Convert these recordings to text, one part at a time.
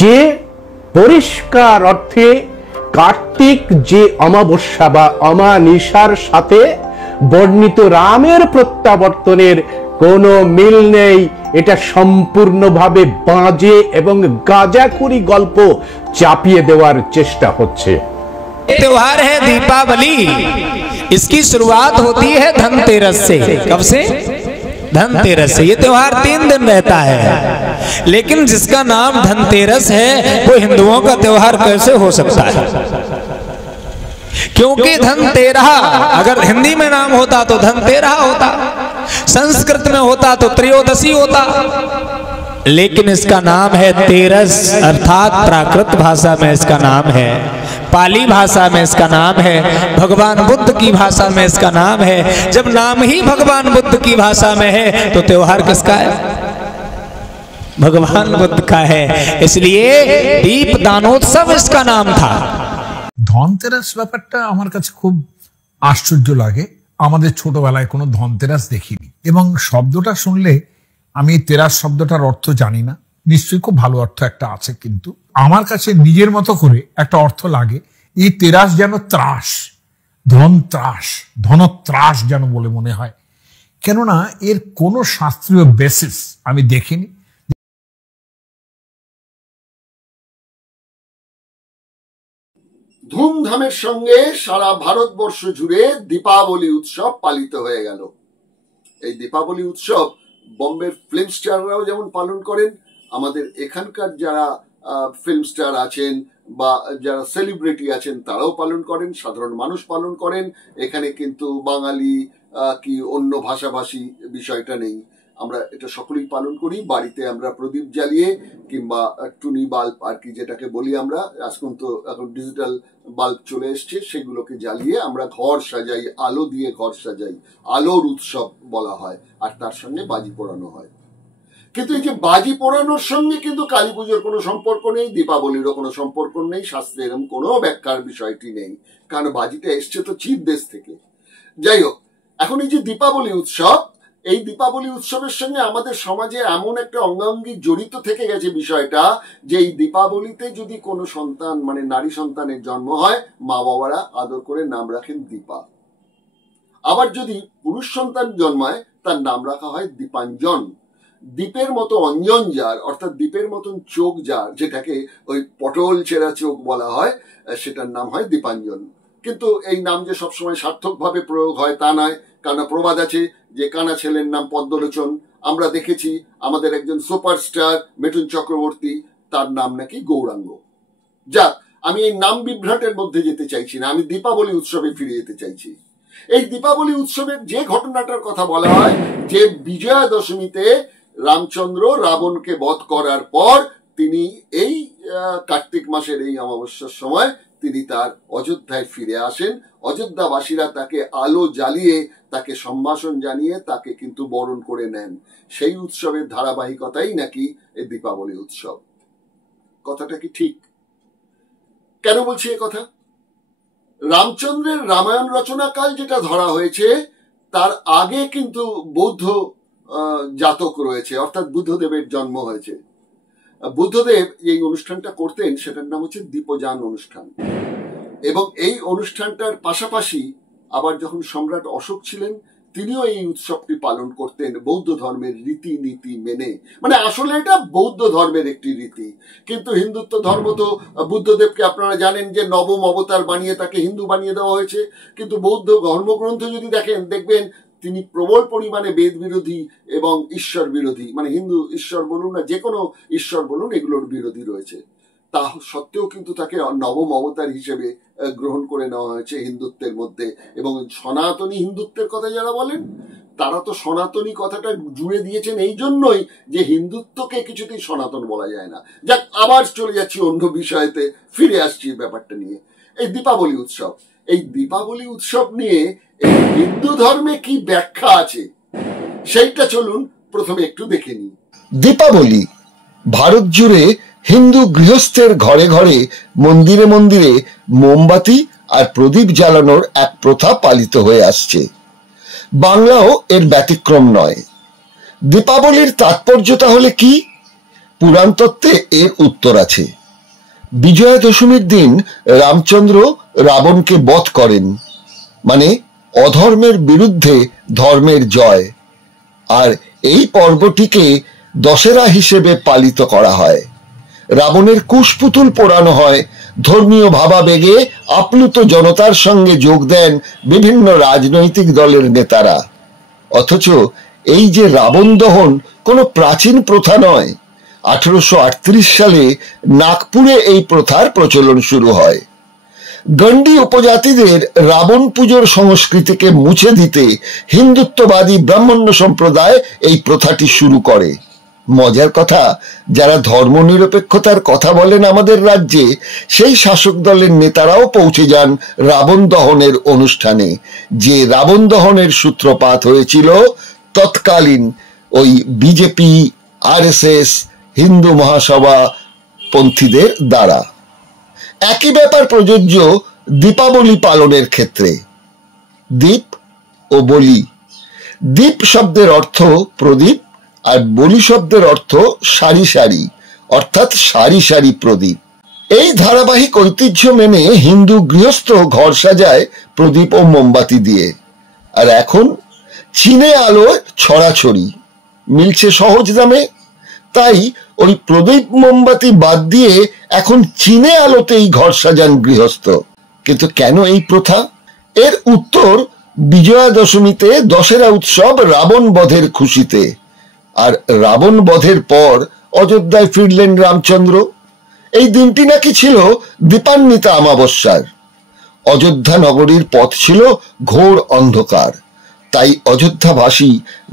যে পরিষ্কার অর্থে কার্তিক যে অমাবস্যা বা অমানিশার সাথে বর্ণিত রামের প্রত্যাবর্তনের কোনো মিল নেই। এটা সম্পূর্ণভাবে বাজে এবং গাঁজাখুরি গল্প চাপিয়ে দেওয়ার চেষ্টা হচ্ছে। त्योहार है दीपावली, इसकी शुरुआत होती है धनतेरस से। कब से? धनतेरस से। ये त्योहार 3 दिन रहता है, लेकिन जिसका नाम धनतेरस है वो हिंदुओं का त्योहार कैसे हो सकता है? क्योंकि धनतेरह अगर हिंदी में नाम होता तो धनतेरह होता, संस्कृत में होता तो त्रयोदशी होता, लेकिन इसका नाम है तेरस, अर्थात प्राकृत भाषा में इसका नाम है, पाली भाषा में इसका नाम है, भगवान बुद्ध की भाषा में इसका नाम है। जब नाम ही भगवान बुद्ध की भाषा में है तो त्योहार किसका है? भगवान बुद्ध का है। इसलिए दीप दानोत्सव इसका नाम था। ধনতেরাস ব্যাপারটা আমার কাছে খুব আশ্চর্য লাগে। আমাদের ছোটবেলায় কোনো ধনতেরাস দেখিনি, এবং শব্দটা শুনলে আমি তেরাস শব্দটার অর্থ জানি না, নিশ্চয়ই খুব ভালো অর্থ একটা আছে, কিন্তু আমার কাছে নিজের মতো করে একটা অর্থ লাগে এই তেরাস যেন ত্রাস, ধনত্রাস, ধনত্রাস যেন বলে মনে হয়, কেননা এর কোনো শাস্ত্রীয় বেসিস আমি দেখিনি। ধুমধামের সঙ্গে সারা ভারতবর্ষ জুড়ে দীপাবলি উৎসব পালিত হয়ে গেল। এই দীপাবলি উৎসব বম্বের ফিল্ম স্টাররাও যেমন পালন করেন, আমাদের এখানকার যারা ফিল্ম স্টার আছেন বা যারা সেলিব্রিটি আছেন তারাও পালন করেন, সাধারণ মানুষ পালন করেন। এখানে কিন্তু বাঙালি কি অন্য ভাষাভাষী বিষয়টা নেই, আমরা এটা সকলেই পালন করি। বাড়িতে আমরা প্রদীপ জ্বালিয়ে কিংবা টুনি বাল্ব আর কি যেটাকে বলি আমরা, এখন ডিজিটাল বাল্ব চলে এসছে, সেগুলোকে জ্বালিয়ে আমরা ঘর সাজাই, আলো দিয়ে ঘর সাজাই, আলোর উৎসব বলা হয়। আর তার সঙ্গে বাজি পোড়ানো হয়। কিন্তু এই যে বাজি পোড়ানোর সঙ্গে কিন্তু কালী পুজোর কোনো সম্পর্ক নেই, দীপাবলিরও কোনো সম্পর্ক নেই, শাস্ত্রে এরকম কোনো ব্যাখ্যার বিষয়টি নেই, কারণ বাজিটা এসছে তো চীন দেশ থেকে। যাই হোক, এখন এই যে দীপাবলি উৎসব, এই দীপাবলি উৎসবের সঙ্গে আমাদের সমাজে এমন একটা অঙ্গাঙ্গি জড়িত থেকে গেছে বিষয়টা যে এই দীপাবলিতে যদি কোনো সন্তান মানে নারী সন্তানের জন্ম হয়, মা বাবারা আদর করে নাম রাখেন দীপা। আবার যদি পুরুষ সন্তান জন্মায় তার নাম রাখা হয় দীপাঞ্জন। দ্বীপের মতো অঞ্জন যার, অর্থাৎ দ্বীপের মতন চোখ যার, যেটাকে ওই পটল চেরা চোখ বলা হয়, সেটার নাম হয় দীপাঞ্জন। কিন্তু এই নাম যে সবসময় সার্থকভাবে প্রয়োগ হয় তা নয়, কারণ প্রবাদ আছে যে কানা ছেলের নাম পদ্মলোচন। আমরা দেখেছি আমাদের একজন সুপারস্টার মিঠুন চক্রবর্তী, তার নাম নাকি গৌরাঙ্গ। যাক, আমি এই নাম বিভ্রাটের মধ্যে যেতে চাইছি না, আমি দীপাবলি উৎসবে ফিরে যেতে চাইছি। এই দীপাবলি উৎসবের যে ঘটনাটার কথা বলা হয়, যে বিজয়া দশমীতে রামচন্দ্র রাবণকে বধ করার পর তিনি এই কার্তিক মাসের এই অমাবস্যার সময় তিনি তার অযোধ্যায় ফিরে আসেন। অযোধ্যাবাসীরা তাকে আলো জ্বালিয়ে, তাকে সম্ভাষণ জানিয়ে তাকে কিন্তু বরণ করে নেন। সেই উৎসবের ধারাবাহিকতাই নাকি এই দীপাবলি উৎসব। কথাটা কি ঠিক? কেন বলছি এ কথা? রামচন্দ্রের রামায়ণ রচনাকাল যেটা ধরা হয়েছে, তার আগে কিন্তু বৌদ্ধ জাতক রয়েছে, অর্থাৎ বুদ্ধদেবের জন্ম হয়েছে। বুদ্ধদেব এই অনুষ্ঠানটা করতেন, সেটার নাম হচ্ছে দীপযান অনুষ্ঠান। এবং এই অনুষ্ঠানটার পাশাপাশি আবার যখন সম্রাট অশোক ছিলেন, তিনিও এই উৎসবটি পালন করতেন বৌদ্ধ ধর্মের রীতিনীতি মেনে। মানে আসলে এটা বৌদ্ধ ধর্মের একটি রীতি, কিন্তু হিন্দুত্ব ধর্ম তো বুদ্ধদেবকে আপনারা জানেন যে নবম অবতার বানিয়ে তাকে হিন্দু বানিয়ে দেওয়া হয়েছে। কিন্তু বৌদ্ধ ধর্মগ্রন্থ যদি দেখবেন তিনি প্রবল পরিমাণে বেদ বিরোধী এবং ঈশ্বর বিরোধী, মানে হিন্দু ঈশ্বর বলুন না যে কোনো ঈশ্বর বলুন, এগুলোর বিরোধী রয়েছে। তা সত্ত্বেও কিন্তু তাকে নবম অবতার হিসেবে গ্রহণ করে নেওয়া হয়েছে হিন্দুত্বের মধ্যে। এবং সনাতনী হিন্দুত্বের কথা যারা বলেন, তারা তো সনাতনী কথাটা জুড়ে দিয়েছেন এই জন্যই যে হিন্দুত্বকে কিছুতেই সনাতন বলা যায় না। যাক, আবার চলে যাচ্ছি অন্য বিষয়তে, ফিরে আসছি ব্যাপারটা নিয়ে। এই দীপাবলি উৎসব, এই দীপাবলি উৎসব নিয়ে এই হিন্দু ধর্মে কি ব্যাখ্যা আছে সেইটা চলুন প্রথমে একটু দেখে নিই। দীপাবলি ভারত জুড়ে হিন্দু গৃহস্থের ঘরে ঘরে, মন্দিরে মন্দিরে মোমবাতি আর প্রদীপ জ্বালানোর এক প্রথা পালিত হয়ে আসছে। বাংলাও এর ব্যতিক্রম নয়। দীপাবলির তাৎপর্য তাহলে কি? পুরাণ তত্ত্বে এর উত্তর আছে। বিজয়া দশমীর দিন রামচন্দ্র রাবণকে বধ করেন, মানে অধর্মের বিরুদ্ধে ধর্মের জয়। আর এই পর্বটিকে দশেরা হিসেবে পালিত করা হয়। রাবণের কুশপুতুল পোড়ানো হয়, ধর্মীয় ভাবাবেগে আপ্লুত জনতার সঙ্গে যোগ দেন বিভিন্ন রাজনৈতিক দলের নেতারা। অথচ এই যে রাবণ দহন কোনো প্রাচীন প্রথা নয়। 1838 সালে নাগপুরে এই প্রথার প্রচলন শুরু হয়। গন্ডি উপজাতিদের রাবণ পুজোর সংস্কৃতিকে মুছে দিতে হিন্দুত্ববাদী ব্রাহ্মণ্য সম্প্রদায় এই প্রথাটি শুরু করে। মজার কথা, যারা ধর্মনিরপেক্ষতার কথা বলেন আমাদের রাজ্যে, সেই শাসক দলের নেতারাও পৌঁছে যান রাবণ দহনের অনুষ্ঠানে, যে রাবণ দহনের সূত্রপাত হয়েছিল তৎকালীন ওই বিজেপি, আরএসএস, হিন্দু মহাসভা পন্থীদের দ্বারা। একই ব্যাপার প্রযোজ্য দীপাবলি পালনের ক্ষেত্রে। দীপ ও বলি। দীপ শব্দের অর্থ প্রদীপ, আর বলি শব্দের অর্থ সারি সারি, অর্থাৎ সারি সারি প্রদীপ। এই ধারাবাহিক ঐতিহ্য মেনে হিন্দু গৃহস্থ ঘর সাজায় প্রদীপ ও মোমবাতি দিয়ে। আর এখন চীনে আলো ছড়াছড়ি, মিলছে সহজ দামে, তাই ওই প্রদীপ মোমবাতি বাদ দিয়ে এখন চীনে আলোতেই ঘর সাজান গৃহস্থ। কিন্তু কেন এই প্রথা? এর উত্তর বিজয়া দশমীতে দশেরা উৎসব রাবণ বধের খুশিতে। আর রাবণ বধের পর অযোধ্যায় ফিরলেন রামচন্দ্র। এই দিনটি নাকি ছিল দীপান্বিতা অমাবস্যার। অযোধ্যা নগরীর পথ ছিল ঘোর অন্ধকার, তাই অযোধ্যাবাসী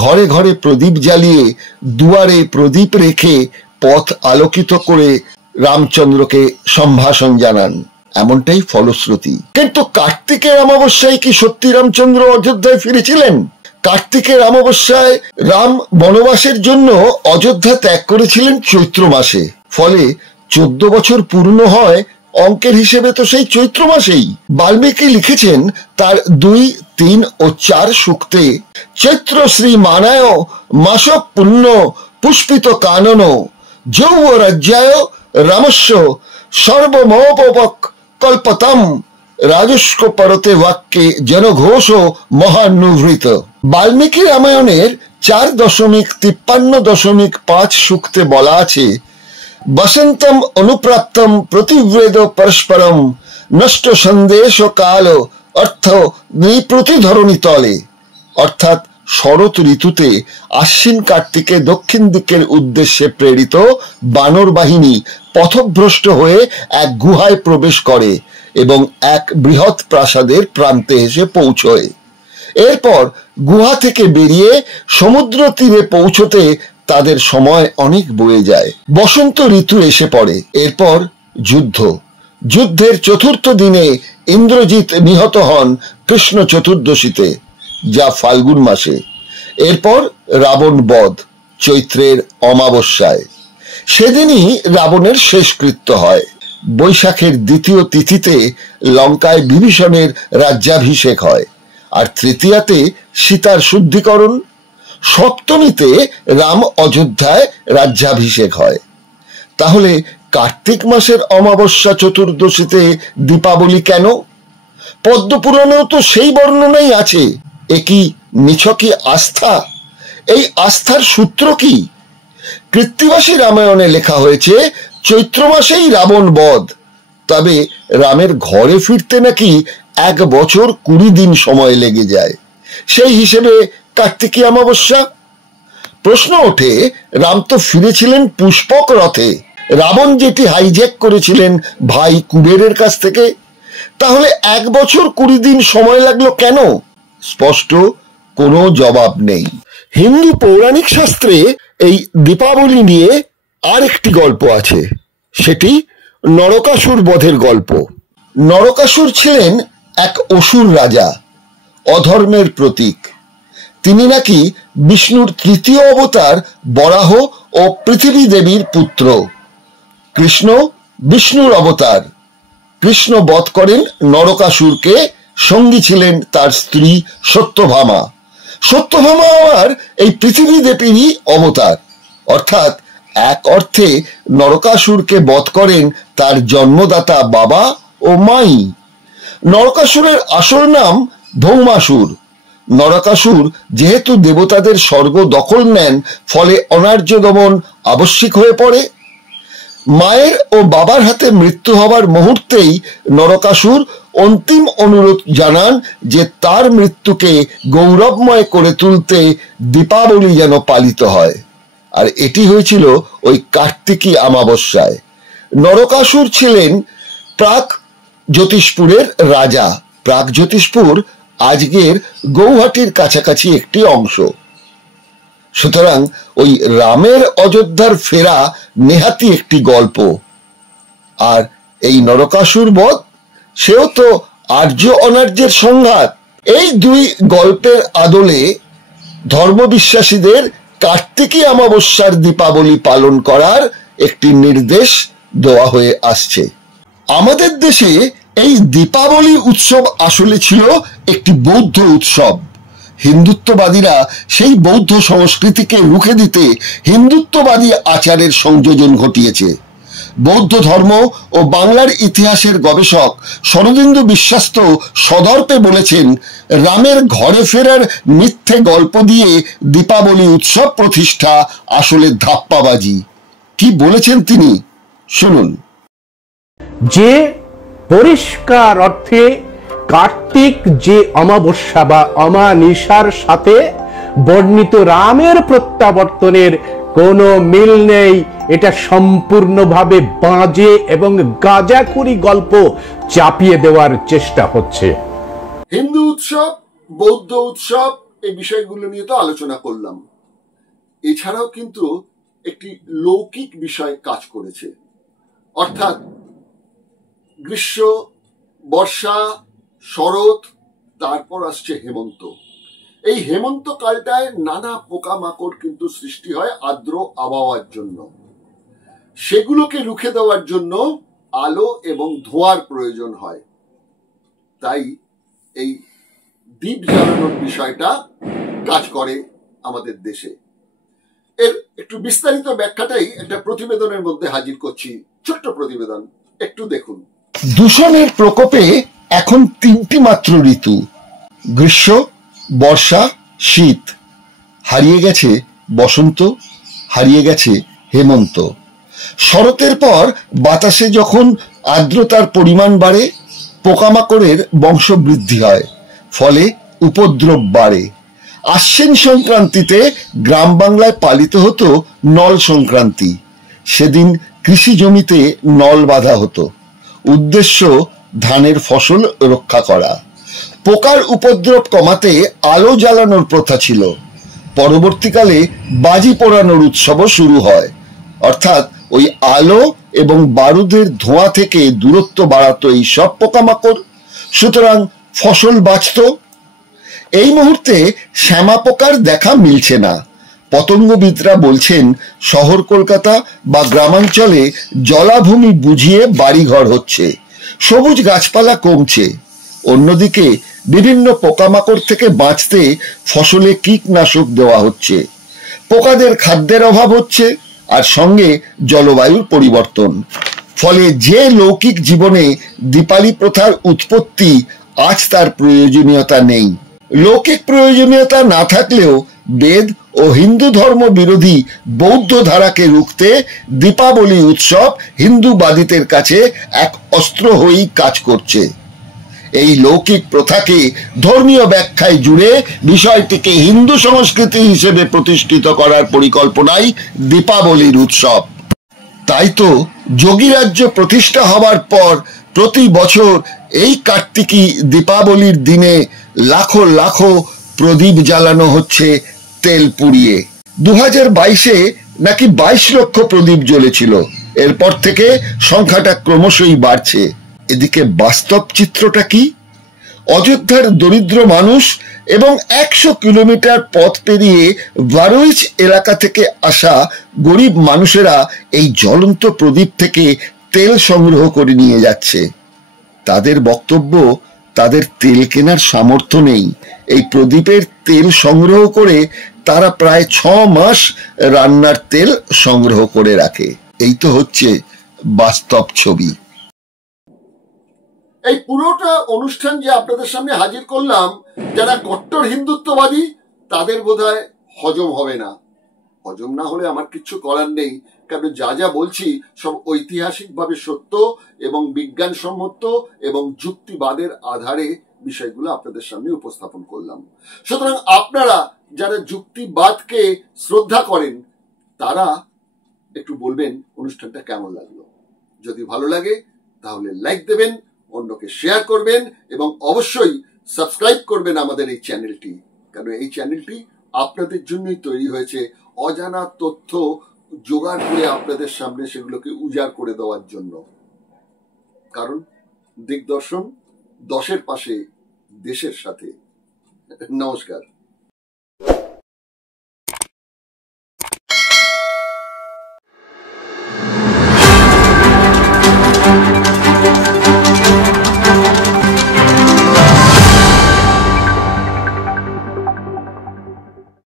ঘরে ঘরে প্রদীপ জ্বালিয়ে দুয়ারে প্রদীপ রেখে পথ আলোকিত করে রামচন্দ্রকে সম্ভাষণ জানান। এমনটাই ফলশ্রুতি। কিন্তু কার্তিকের অমাবস্যায় কি সত্যি রামচন্দ্র অযোধ্যায় ফিরেছিলেন? কার্তিকের অমাবস্যায় রাম বনবাসের জন্য অযোধ্যা ত্যাগ করেছিলেন চৈত্র মাসে। ফলে 14 বছর পূর্ণ হয় অঙ্কের হিসেবে তো সেই চৈত্র মাসেই। বাল্মীকি লিখেছেন তার 2, 3 ও 4 সূক্তে, চৈত্র শ্রী মানায় মাস পুণ্য পুষ্পিত কানন যৌ রাজ্যায় রামস্য সর্বমোপক কল্পতম রাজস্ক পরতে বাক্যে জনঘোষ মহানুভৃত। বাল্মীকি রামায়ণের 4.53.5 সূক্তে বলা আছে, বসন্তম অনুপ্রাপ্তম প্রতিবেদ পরস্পরম নষ্ট সন্দেশ কাল অর্থ নৃপ্রতিধরণী তলে। অর্থাৎ শরৎ ঋতুতে আশ্বিন কার্তিকে দক্ষিণ দিকের উদ্দেশ্যে প্রেরিত বানর বাহিনী পথভ্রষ্ট হয়ে এক গুহায় প্রবেশ করে এবং এক বৃহৎ প্রাসাদের প্রান্তে এসে পৌঁছয়। এরপর গুহা থেকে বেরিয়ে সমুদ্র তীরে পৌঁছতে তাদের সময় অনেক বয়ে যায়। বসন্ত ঋতু এসে পড়ে। এরপর যুদ্ধ। যুদ্ধের 4র্থ দিনে ইন্দ্রজিৎ নিহত হন কৃষ্ণ চতুর্দশীতে, যা ফাল্গুন মাসে। এরপর রাবণ বধ চৈত্রের অমাবস্যায়। সেদিনই রাবণের শেষকৃত্য হয়। বৈশাখের 2য় তিথিতে লঙ্কায় বিভীষণের রাজ্যাভিষেক হয়, আর তৃতীয়াতে সীতার শুদ্ধিকরণ। সপ্তমীতে রাম অযোধ্যায় রাজ্যাভিষেক হয়। তাহলে কার্তিক মাসের অমাবস্যা চতুর্দশীতে দীপাবলি কেন? পদ্মপুরাণেও তো সেই বর্ণনাই আছে। এ কি নিছকই আস্থা? এই আস্থার সূত্র কি? কৃত্তিবাসী রামায়ণে লেখা হয়েছে চৈত্র মাসেই রাবণ বধ, তবে রামের ঘরে ফিরতে নাকি 1 বছর 20 দিন সময় লেগে যায়। সেই হিসেবে কার্তিকী অমাবস্যা। প্রশ্ন ওঠে, রাম তো ফিরেছিলেন পুষ্পক রথে, রাবণ যেটি হাইজ্যাক করেছিলেন ভাই কুবেরের কাছ থেকে, তাহলে 1 বছর 20 দিন সময় লাগলো কেন? স্পষ্ট কোনো জবাব নেই। হিন্দু পৌরাণিক শাস্ত্রে এই দীপাবলি নিয়ে আরেকটি গল্প আছে, সেটি নরকাসুর বধের গল্প। নরকাসুর ছিলেন এক অসুর রাজা, অধর্মের প্রতীক। তিনি নাকি বিষ্ণুর 3য় অবতার বরাহ ও পৃথিবী দেবীর পুত্র। কৃষ্ণ বিষ্ণুর অবতার। কৃষ্ণ বধ করেন নরকাসুরকে, সঙ্গী ছিলেন তার স্ত্রী সত্যভামা। সত্যভামা আবার এই পৃথিবী দেবীরই অবতার, অর্থাৎ এক অর্থে নরকাসুরকে বধ করেন তার জন্মদাতা বাবা ও মাই। নরকাসুরের আসল নাম ধৌমাসুর। নরকাসুর যেহেতু দেবতাদের স্বর্গ দখল নেন, ফলে অনার্য দমন আবশ্যিক হয়ে পড়ে। মায়ের ও বাবার হাতে মৃত্যু হবার মুহূর্তেই নরকাসুর অন্তিম অনুরোধ জানান যে তার মৃত্যুকে গৌরবময় করে তুলতে দীপাবলি যেন পালিত হয়। আর এটি হয়েছিল ওই কার্তিকী অমাবস্যায়। নরকাসুর ছিলেন প্রাক জ্যোতিষপুরের রাজা। প্রাক জ্যোতিষপুর আজকের গৌহাটির কাছাকাছি একটি অংশ। সুতরাং ওই রামের অযোধ্যার ফেরা নেহাতি একটি গল্প। আর এই নরকাসুর বধ, সেও তো আর্য অনার্যের সংঘাত। এই দুই গল্পের আদলে ধর্মবিশ্বাসীদের কার্তিকী অমাবস্যার দীপাবলি পালন করার একটি নির্দেশ দেওয়া হয়ে আসছে। আমাদের দেশে এই দীপাবলি উৎসব আসলে ছিল একটি বৌদ্ধ উৎসব। হিন্দুত্ববাদীরা সেই বৌদ্ধ সংস্কৃতিকে রুখে দিতে হিন্দুত্ববাদী আচারের সংযোজন ঘটিয়েছে। বৌদ্ধ ধর্ম ও বাংলার ইতিহাসের গবেষক শরদিন্দু বিশ্বাস তো সদর্পে বলেছেন, রামের ঘরে ফেরার মিথ্যে গল্প দিয়ে দীপাবলি উৎসব প্রতিষ্ঠা আসলে ধাপ্পাবাজি। কি বলেছেন তিনি, শুনুন। যে পরিষ্কার অর্থে কার্তিক যে অমাবস্যা বা অমানিশার সাথে বর্ণিত রামের প্রত্যাবর্তনের কোনো মিল নেই, এটা সম্পূর্ণভাবে বাজে এবং গাঁজাখুরি গল্প চাপিয়ে দেওয়ার চেষ্টা হচ্ছে। হিন্দু উৎসব, বৌদ্ধ উৎসব, এই বিষয়গুলো নিয়ে তো আলোচনা করলাম। এছাড়াও কিন্তু একটি লৌকিক বিষয় কাজ করেছে, অর্থাৎ গ্রীষ্ম, বর্ষা, শরৎ, তারপর আসছে হেমন্ত। এই হেমন্ত কালটায় নানা পোকামাকড় কিন্তু সৃষ্টি হয় আর্দ্র আবহাওয়ার জন্য। সেগুলোকে রুখে দেওয়ার জন্য আলো এবং ধোঁয়ার প্রয়োজন হয়। তাই এই দ্বীপ জ্বালানোর বিষয়টা কাজ করে আমাদের দেশে। এর একটু বিস্তারিত ব্যাখ্যাটাই একটা প্রতিবেদনের মধ্যে হাজির করছি। ছোট্ট প্রতিবেদন, একটু দেখুন। দূষণের প্রকোপে এখন তিনটি মাত্র ঋতু, গ্রীষ্ম, বর্ষা, শীত। হারিয়ে গেছে বসন্ত, হারিয়ে গেছে হেমন্ত। শরতের পর বাতাসে যখন আর্দ্রতার পরিমাণ বাড়ে, পোকামাকড়ের বংশবৃদ্ধি হয়, ফলে উপদ্রব বাড়ে। আশ্বিন সংক্রান্তিতে গ্রাম বাংলায় পালিত হতো নল সংক্রান্তি। সেদিন কৃষি জমিতে নল বাঁধা হতো, উদ্দেশ্য ধানের ফসল রক্ষা করা। পোকার উপদ্রব কমাতে আলো জ্বালানোর প্রথা ছিল। পরবর্তীকালে বাজি পোড়ানোর উৎসবও শুরু হয়, অর্থাৎ ওই আলো এবং বারুদের ধোঁয়া থেকে দূরত্ব বাড়াতো এই সব পোকামাকড়। সুতরাং ফসল বাঁচত। এই মুহূর্তে শ্যামা পোকার দেখা মিলছে না। পতঙ্গবিদরা বলছেন, শহর কলকাতা বা গ্রামাঞ্চলে জলাভূমি বুঝিয়ে বাড়িঘর হচ্ছে, সবুজ গাছপালা কমছে। অন্যদিকে বিভিন্ন পোকামাকড় থেকে বাঁচতে ফসলে কীটনাশক দেওয়া হচ্ছে। পোকাদের খাদ্যের অভাব হচ্ছে, আর সঙ্গে জলবায়ুর পরিবর্তন। ফলে যে লৌকিক জীবনে দীপালি প্রথার উৎপত্তি, আজ তার প্রয়োজনীয়তা নেই। লৌকিক প্রয়োজনীয়তা না থাকলেও বেদ ও হিন্দু ধর্ম বিরোধী বৌদ্ধ ধারাকে রুখতে দীপাবলি উৎসব হিন্দুবাদীদের কাছে এক অস্ত্র হয়েই কাজ করছে। এই লৌকিক প্রথাকে ধর্মীয় ব্যাখ্যায় জুড়ে বিষয়টিকে হিন্দু সংস্কৃতি হিসেবে প্রতিষ্ঠিত করার পরিকল্পনাই দীপাবলির উৎসব। তাই তো যোগীরাজ্য প্রতিষ্ঠা হবার পর প্রতি বছর এই কার্তিকী দীপাবলির দিনে লাখো লাখো প্রদীপ জ্বালানো হচ্ছে তেল পুড়িয়ে। 2022-এ নাকি 22 লক্ষ প্রদীপ জ্বলেছিল। এরপর থেকে সংখ্যাটা ক্রমশই বাড়ছে। এদিকে বাস্তব চিত্রটা কি? অযোধ্যার দরিদ্র মানুষ এবং 100 কিলোমিটার পথ পেরিয়ে বারুইচ এলাকা থেকে আসা গরিব মানুষেরা এই জ্বলন্ত প্রদীপ থেকে তেল সংগ্রহ করে নিয়ে যাচ্ছে। তাদের বক্তব্য, তাদের তেল কেনার সামর্থ্য নেই। এই প্রদীপের তেল সংগ্রহ করে তারা প্রায় 6 মাস রান্নার তেল সংগ্রহ করে রাখে। এই তো হচ্ছে বাস্তব ছবি। এই পুরোটা অনুষ্ঠান যে আপনাদের সামনে হাজির করলাম, যারা কট্টর হিন্দুত্ববাদী তাদের বোধহয় হজম হবে না। হজম না হলে আমার কিচ্ছু করার নেই, কারণ যা যা বলছি সব ঐতিহাসিকভাবে সত্য এবং বিজ্ঞানসম্মত এবং যুক্তিবাদের আধারে বিষয়গুলো আপনাদের সামনে উপস্থাপন করলাম। সুতরাং আপনারা যারা যুক্তিবাদকে শ্রদ্ধা করেন তারা একটু বলবেন অনুষ্ঠানটা কেমন লাগলো। যদি ভালো লাগে তাহলে লাইক দেবেন, অন্যকে শেয়ার করবেন এবং অবশ্যই সাবস্ক্রাইব করবেন আমাদের এই চ্যানেলটি, কারণ এই চ্যানেলটি আপনাদের জন্যই তৈরি হয়েছে, অজানা তথ্য জোগাড় করে আপনাদের সামনে সেগুলোকে উজাড় করে দেওয়ার জন্য। কারণ দিগদর্শন 10-এর পাশে, দেশের সাথে। নমস্কার।